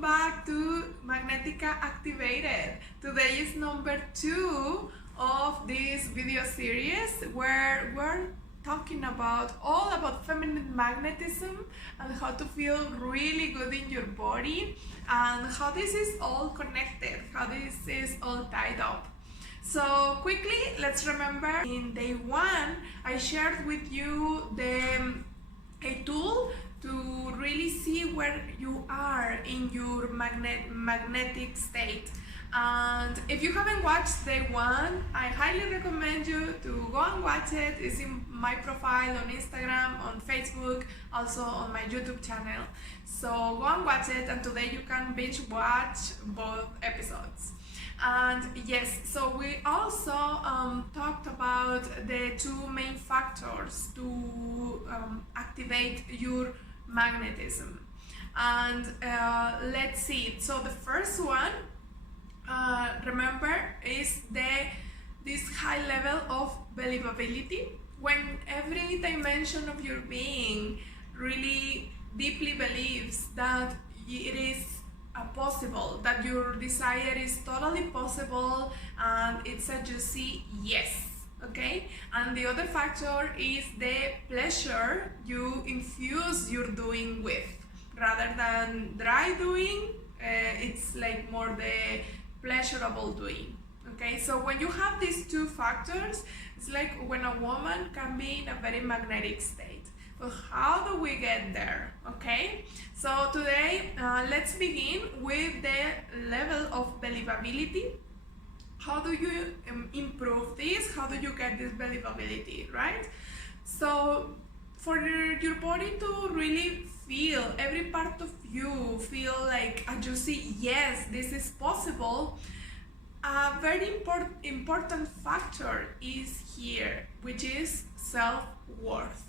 welcome back to Magnetica Activated. Today is number 2 of this video series where we're talking about all about feminine magnetism and how to feel really good in your body and how this is all connected, how this is all tied up. So quickly, let's remember in day 1 I shared with you a tool to really see where you are in your magnetic state. And if you haven't watched day 1, I highly recommend you to go and watch it. It's in my profile on Instagram, on Facebook, also on my YouTube channel. So go and watch it, and today you can binge watch both episodes. And yes, so we also talked about the 2 main factors to activate your magnetism. And let's see. So the first one, remember, is this high level of believability. When every dimension of your being really deeply believes that it is possible, that your desire is totally possible, and it's a juicy yes. Okay, and the other factor is the pleasure you infuse your doing with, rather than dry doing. It's like more the pleasurable doing. Okay, so when you have these 2 factors, it's like when a woman can be in a very magnetic state. But how do we get there? Okay, so today let's begin with the level of believability. How do you improve this? How do you get this believability, right? So for your body to really feel, every part of you feel like a juicy yes, this is possible, a very important factor is here, which is self-worth.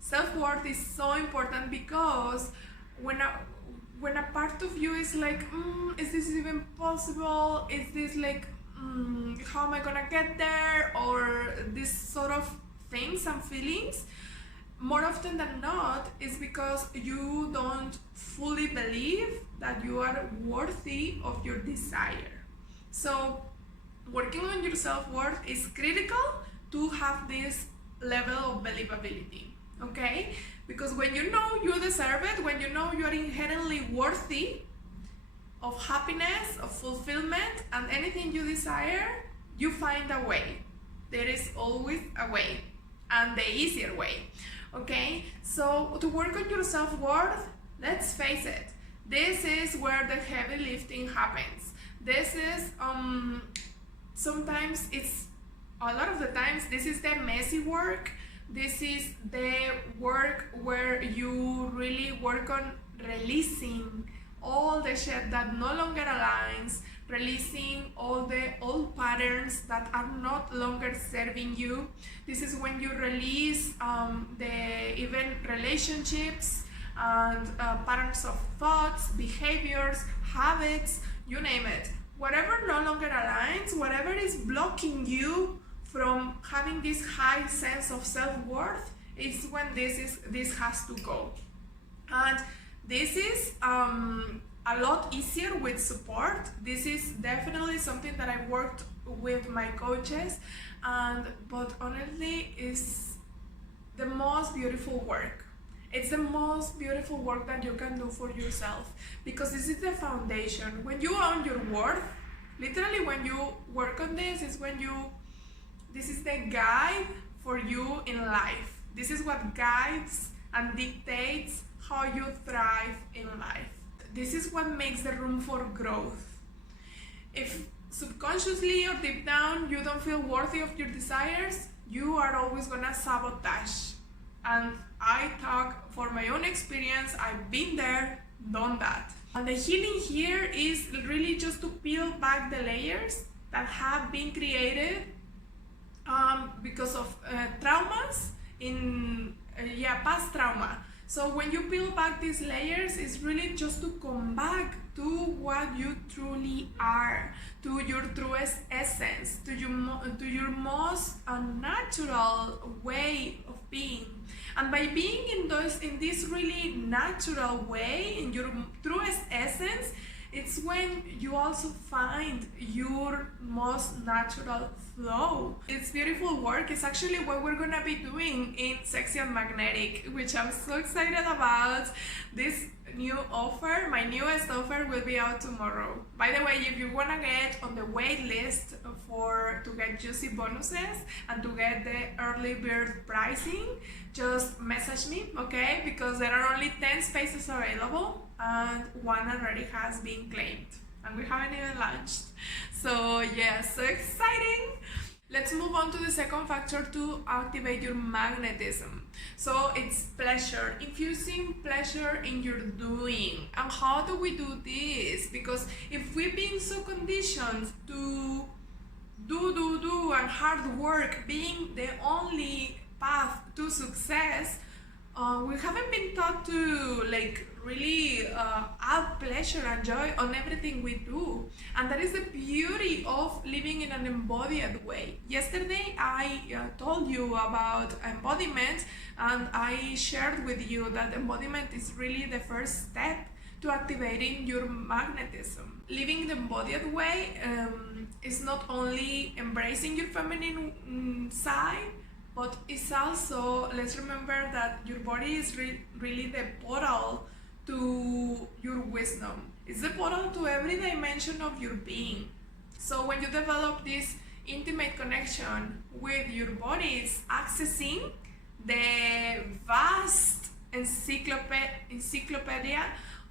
Self-worth is so important because when a part of you is like, is this even possible? Is this like, how am I gonna get there? Or this sort of things and feelings, more often than not, is because you don't fully believe that you are worthy of your desire. So working on your self-worth is critical to have this level of believability. Okay, because when you know you deserve it, when you know you are inherently worthy of happiness, of fulfillment, and anything you desire, you find a way. There is always a way, and the easier way. Okay, so to work on your self-worth, let's face it, this is where the heavy lifting happens. This is sometimes it's a lot of the times this is the messy work. This is the work where you really work on releasing all the shit that no longer aligns, releasing all the old patterns that are not longer serving you. This is when you release the even relationships and patterns of thoughts, behaviors, habits, you name it. Whatever no longer aligns, whatever is blocking you from having this high sense of self-worth, is when this has to go. And this is a lot easier with support. This is definitely something that I worked with my coaches, but honestly is the most beautiful work. It's the most beautiful work that you can do for yourself, because this is the foundation. When you own your worth, literally when you work on this is the guide for you in life. This is what guides and dictates how you thrive in life. This is what makes the room for growth. If subconsciously or deep down you don't feel worthy of your desires, you are always gonna sabotage. And I talk for my own experience. I've been there, done that. And the healing here is really just to peel back the layers that have been created because of traumas in past trauma. So when you peel back these layers, it's really just to come back to what you truly are, to your truest essence, to your most natural way of being. And by being in this really natural way, in your truest essence, it's when you also find your most natural flow. It's beautiful work. It's actually what we're gonna be doing in Sexy and Magnetic, which I'm so excited about. This new offer, my newest offer, will be out tomorrow. By the way, if you wanna get on the wait list to get juicy bonuses and to get the early bird pricing, just message me, okay? Because there are only 10 spaces available and one already has been claimed and we haven't even launched. So yeah, so exciting. Let's move on to the second factor to activate your magnetism. So it's pleasure, infusing pleasure in your doing. And how do we do this? Because if we've been so conditioned to do and hard work being the only path to success, we haven't been taught to really add pleasure and joy on everything we do. And that is the beauty of living in an embodied way. Yesterday I told you about embodiment, and I shared with you that embodiment is really the first step to activating your magnetism. Living the embodied way is not only embracing your feminine side, but it's also, let's remember that your body is really the portal to your wisdom. It's the portal to every dimension of your being. So when you develop this intimate connection with your body, it's accessing the vast encyclopedia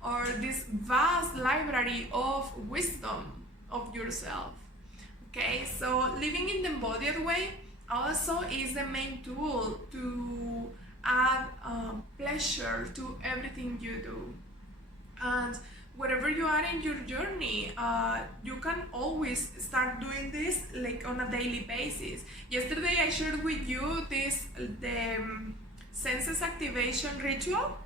or this vast library of wisdom of yourself. Okay, so living in the embodied way also is the main tool to add pleasure to everything you do. And wherever you are in your journey, you can always start doing this on a daily basis. Yesterday I shared with you the senses activation ritual.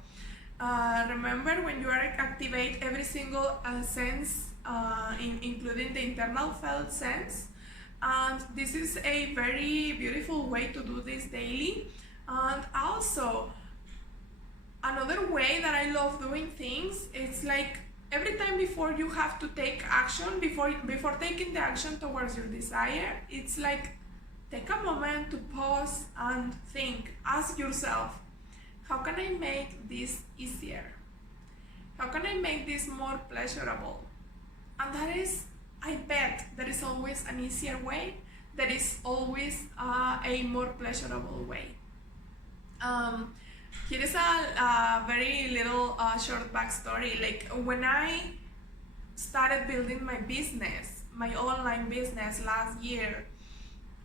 Remember, when you are activate every single sense, including the internal felt sense. And this is a very beautiful way to do this daily. And also, another way that I love doing things, it's like every time before you have to take action, before taking the action towards your desire, it's like take a moment to pause and think. Ask yourself, how can I make this easier? How can I make this more pleasurable? And that is, I bet there is always an easier way. There is always a more pleasurable way. Here is a very little short backstory. When I started building my business, my online business last year,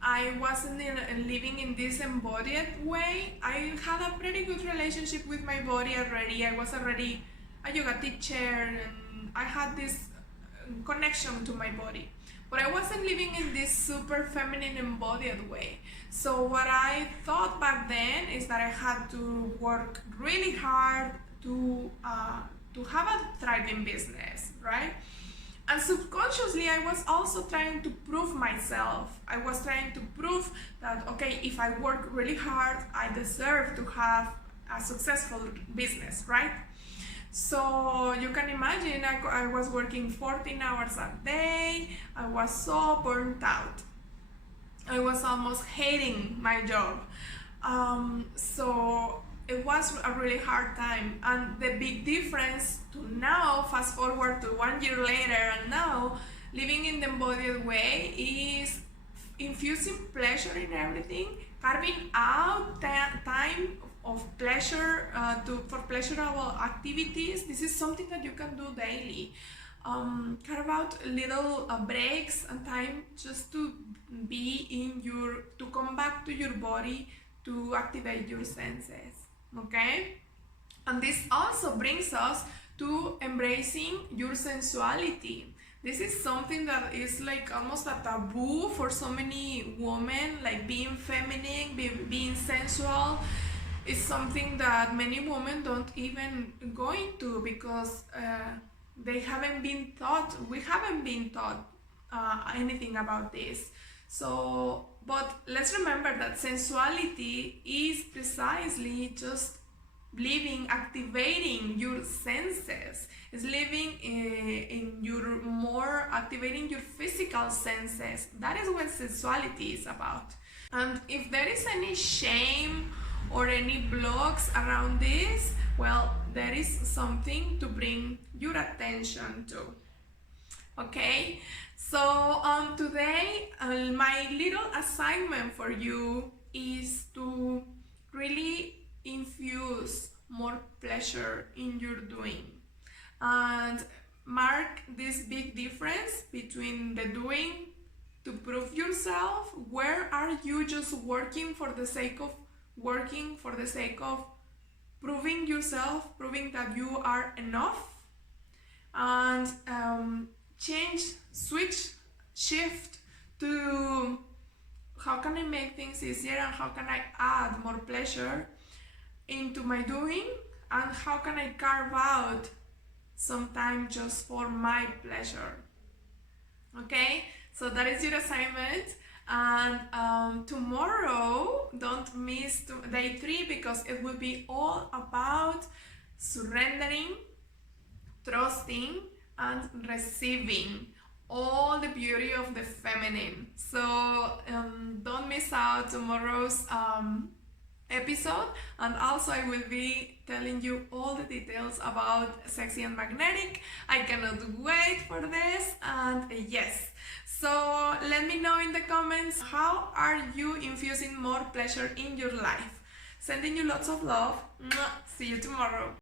I wasn't living in this embodied way. I had a pretty good relationship with my body already. I was already a yoga teacher and I had this connection to my body. But I wasn't living in this super feminine embodied way. So what I thought back then is that I had to work really hard to have a thriving business, right? And subconsciously, I was also trying to prove myself. I was trying to prove that, okay, if I work really hard, I deserve to have a successful business, right? So you can imagine I was working 14 hours a day. I was so burnt out. I was almost hating my job. So it was a really hard time. And the big difference to now, fast forward to 1 year later, and now living in the embodied way is infusing pleasure in everything, carving out time of pleasure for pleasurable activities. This is something that you can do daily. Carve out little breaks and time just to be to come back to your body, to activate your senses, okay? And this also brings us to embracing your sensuality. This is something that is almost a taboo for so many women, being feminine, being sensual. Is something that many women don't even go into because we haven't been taught anything about this. So but let's remember that sensuality is precisely just living, activating your senses. It's living in your more activating your physical senses. That is what sensuality is about. And if there is any shame or any blocks around this, well, there is something to bring your attention to. Okay, so today my little assignment for you is to really infuse more pleasure in your doing and mark this big difference between the doing to prove yourself. Where are you just working for the sake of working, for the sake of proving yourself, proving that you are enough? And change, switch, shift to how can I make things easier and how can I add more pleasure into my doing, and how can I carve out some time just for my pleasure. Okay, so that is your assignment. And tomorrow, don't miss day 3, because it will be all about surrendering, trusting, and receiving all the beauty of the feminine. So don't miss out tomorrow's episode, and also I will be telling you all the details about sexy and magnetic. I cannot wait for this. And yes, so let me know in the comments, how are you infusing more pleasure in your life? Sending you lots of love. See you tomorrow.